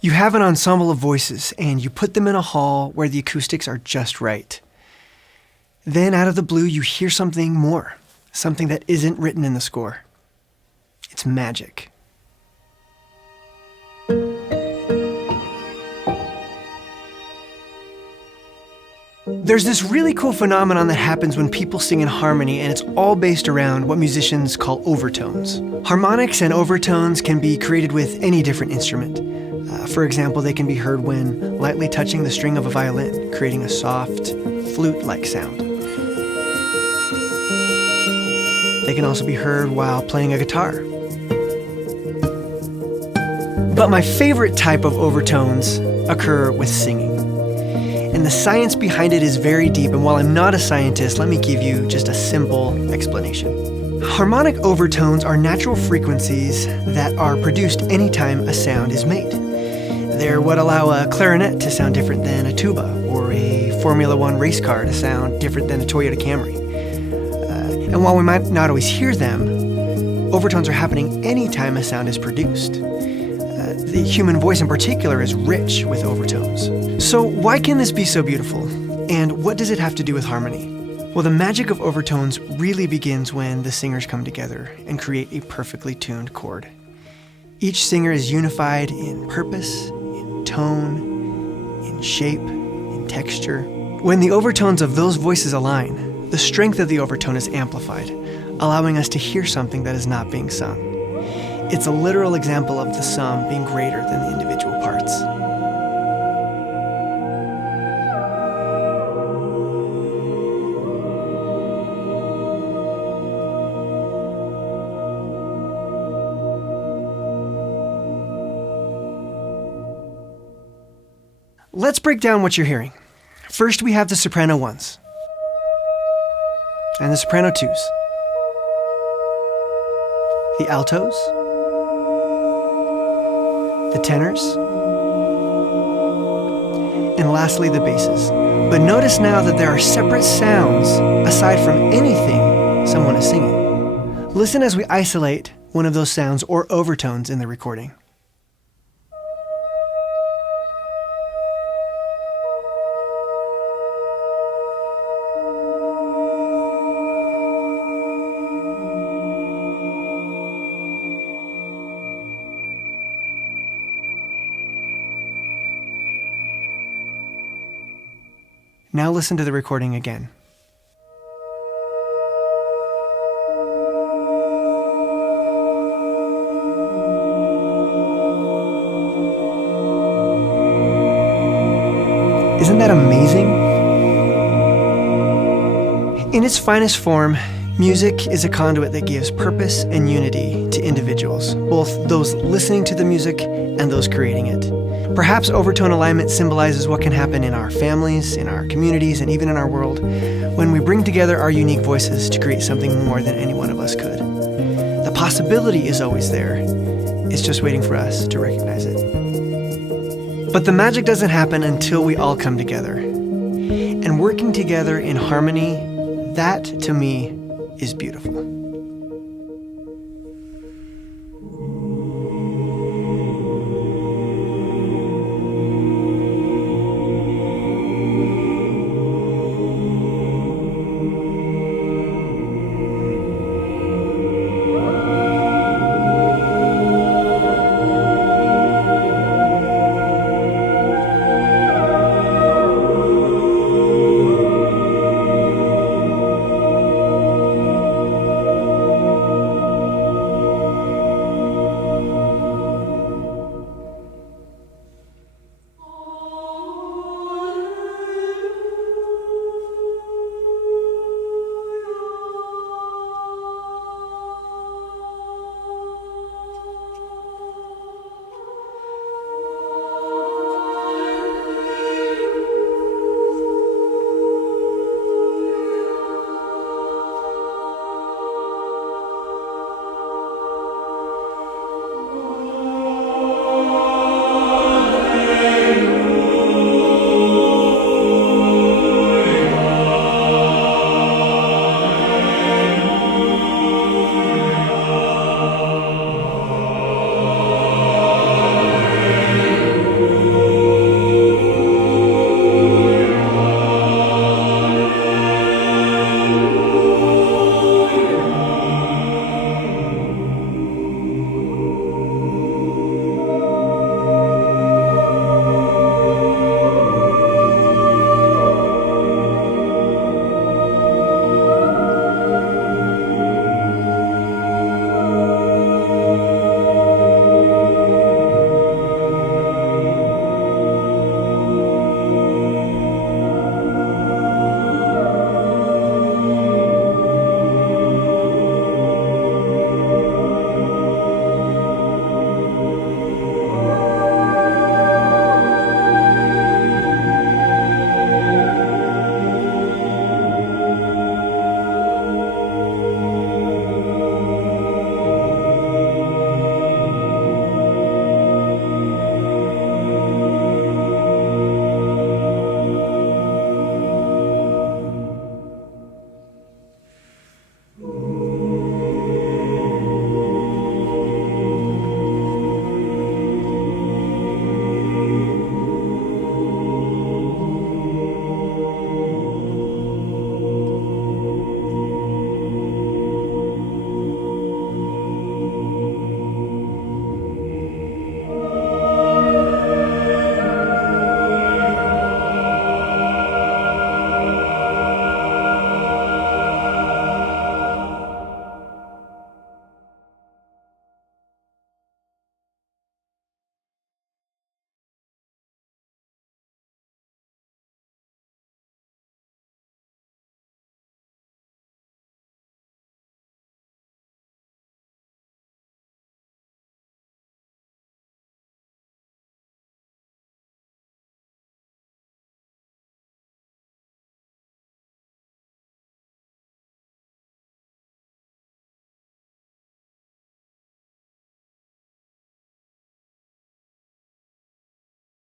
You have an ensemble of voices, and you put them in a hall where the acoustics are just right. Then, out of the blue, you hear something more, something that isn't written in the score. It's magic. There's this really cool phenomenon that happens when people sing in harmony, and it's all based around what musicians call overtones. Harmonics and overtones can be created with any different instrument. For example, they can be heard when lightly touching the string of a violin, creating a soft, flute-like sound. They can also be heard while playing a guitar. But my favorite type of overtones occur with singing. And the science behind it is very deep, and while I'm not a scientist, let me give you just a simple explanation. Harmonic overtones are natural frequencies that are produced anytime a sound is made. They're what allow a clarinet to sound different than a tuba, or a Formula One race car to sound different than a Toyota Camry. And while we might not always hear them, overtones are happening anytime a sound is produced. The human voice in particular is rich with overtones. So why can this be so beautiful? And what does it have to do with harmony? Well, the magic of overtones really begins when the singers come together and create a perfectly tuned chord. Each singer is unified in purpose, in tone, in shape, in texture. When the overtones of those voices align, the strength of the overtone is amplified, allowing us to hear something that is not being sung. It's a literal example of the sum being greater than the individual parts. Let's break down what you're hearing. First, we have the soprano ones and the soprano twos, the altos, the tenors, and lastly the basses. But notice now that there are separate sounds aside from anything someone is singing. Listen as we isolate one of those sounds or overtones in the recording. Now listen to the recording again. Isn't that amazing? In its finest form, music is a conduit that gives purpose and unity to individuals, both those listening to the music and those creating it. Perhaps overtone alignment symbolizes what can happen in our families, in our communities, and even in our world when we bring together our unique voices to create something more than any one of us could. The possibility is always there. It's just waiting for us to recognize it. But the magic doesn't happen until we all come together. And working together in harmony, that to me is beautiful.